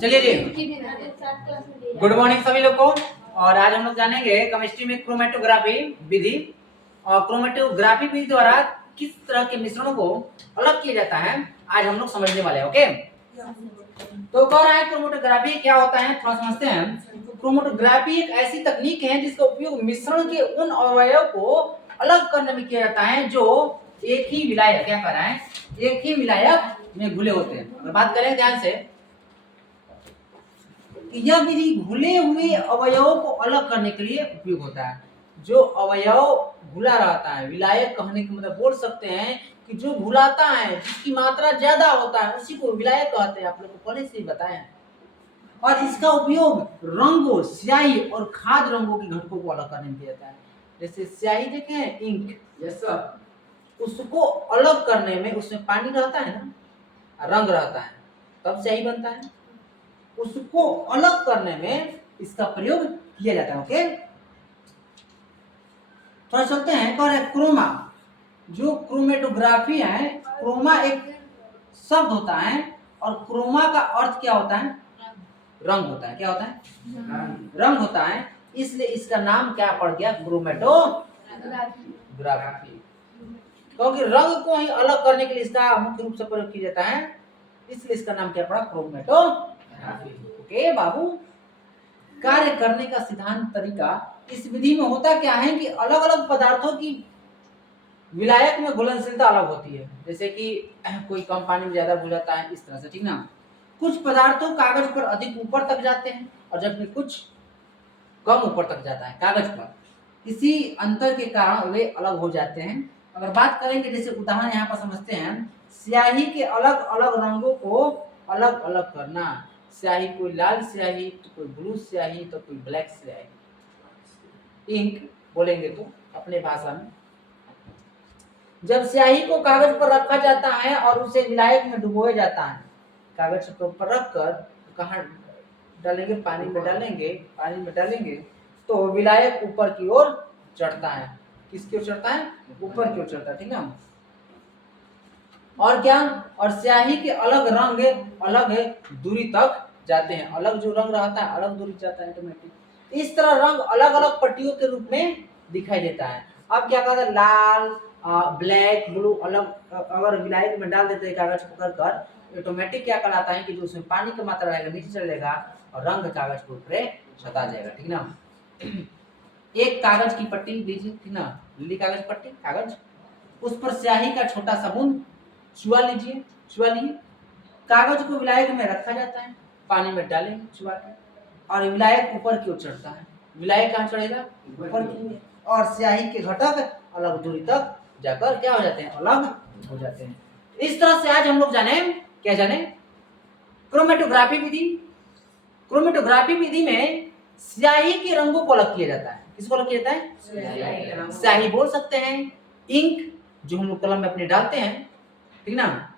चलिए जी, good morning सभी लोग को। और आज हम लोग जानेंगे केमिस्ट्री में क्रोमेटोग्राफी विधि और क्रोमेटोग्राफी विधि द्वारा किस तरह के मिश्रणों को अलग किया जाता है, आज हम लोग समझने वाले हैं। ओके, तो कह रहा है क्रोमेटोग्राफी क्या होता है, थोड़ा समझते हैं। क्रोमेटोग्राफी एक ऐसी तकनीक है जिसका उपयोग मिश्रण के उन अवयव को अलग करने में किया जाता है जो एक ही विलायक, क्या कर रहा है, एक ही विलायक में घुले होते हैं। अगर बात करें ध्यान से, यह विधि घुले हुए अवयवों को अलग करने के लिए उपयोग होता है। जो अवयव घुला रहता है, विलायक कहने का मतलब बोल सकते हैं कि जो घुलाता है, जिसकी मात्रा ज्यादा होता है, उसी को विलायक कहते हैं। आप लोग को पहले से ही बताया। और इसका उपयोग रंगों, स्याही और खाद रंगों के घटकों को अलग करने में किया जाता है। जैसे स्याही देखें, इंक, ये सब, उसको अलग करने में उसमें पानी रहता है ना, रंग रहता है, तब स्याही बनता है। उसको अलग करने में इसका प्रयोग किया जाता है। ओके, थोड़ा चलते हैं। कह रहे क्रोमा, जो क्रोमेटोग्राफी है, क्रोमा एक शब्द होता है और क्रोमा का अर्थ क्या होता है, रंग होता है। क्या होता है, रंग होता है। इसलिए इसका नाम क्या पड़ गया, क्रोमेटोग्राफी, क्योंकि रंग को ही अलग करने के लिए इसका मुख्य रूप से प्रयोग किया जाता है, इसलिए इसका नाम क्या पड़ा, क्रोमेटोग्राफी। ओके बाबू, कार्य करने का सिद्धांत तरीका इस विधि में होता क्या है कि अलग अलग पदार्थों की विलायक में घुलनशीलता अलग होती है। जैसे कि कोई कम पानी में ज्यादा घुल जाता है, इस तरह से, ठीक ना। कुछ पदार्थों कागज पर अधिक ऊपर तक जाते हैं और जबकि कुछ कम ऊपर तक जाता है कागज पर। किसी अंतर के कारण वे अलग हो जाते हैं। अगर बात करेंगे, जैसे उदाहरण यहाँ पर समझते हैं, स्याही के अलग अलग रंगों को अलग अलग करना। स्याही, कोई लाल स्याही, तो कोई ब्लू स्याही, तो कोई ब्लैक स्याही, इंक बोलेंगे तो अपने भाषा में। जब स्याही को कागज पर रखा जाता है और उसे विलायक में डुबोया जाता है, कागज के ऊपर रखकर कहाँ डालेंगे, पानी में डालेंगे, पानी में डालेंगे तो विलायक ऊपर की ओर चढ़ता है। किसकी ओर चढ़ता है, ऊपर की ओर चढ़ता है, ठीक ना। और क्या, और स्याही के अलग रंग अलग दूरी तक जाते हैं। अलग जो रंग रहता है अलग दूरी जाता है ऑटोमेटिक। इस तरह रंग अलग अलग पट्टियों के रूप में दिखाई देता है। अब क्या कहता है, लाल, ब्लैक, ब्लू अलग अगर विलायक में डाल देते हैं कागज पकड़ कर, ऑटोमेटिक क्या कहलाता है कि जो उसमें पानी की मात्रा रहेगा नीचे चलेगा और रंग कागज के ऊपर छता जाएगा, ठीक ना। एक कागज की पट्टी लीजिए, ठीक ना, लीली कागज पट्टी, कागज, उस पर स्याही का छोटा सा बूंद चुआ लीजिए, चुआ लिए। कागज को विलायक में रखा जाता है, पानी में डालेंगे चुआ के, और विलायक ऊपर की ओर चढ़ता है। विलायक कहाँ चढ़ेगा, ऊपर की ओर, और स्याही के घटक अलग दूरी तक जाकर क्या हो जाते हैं, अलग हो जाते हैं। इस तरह से आज हम लोग जाने, क्या जाने, क्रोमेटोग्राफी विधि। क्रोमेटोग्राफी विधि में स्याही के रंगों को अलग किया जाता है। किसको अलग किया जाता है, स्याही बोल सकते हैं, इंक जो हम लोग कलम में अपने डालते हैं, ठीक ना।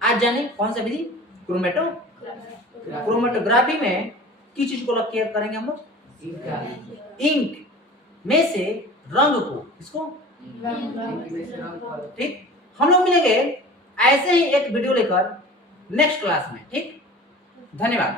आज जाने कौन सा विधि, क्रोमेटोग्राफी में किस चीज को अलग किया करेंगे हम लोग, इंक में से रंग को, इसको, ठीक। हम लोग मिलेंगे ऐसे ही एक वीडियो लेकर नेक्स्ट क्लास में, ठीक। धन्यवाद।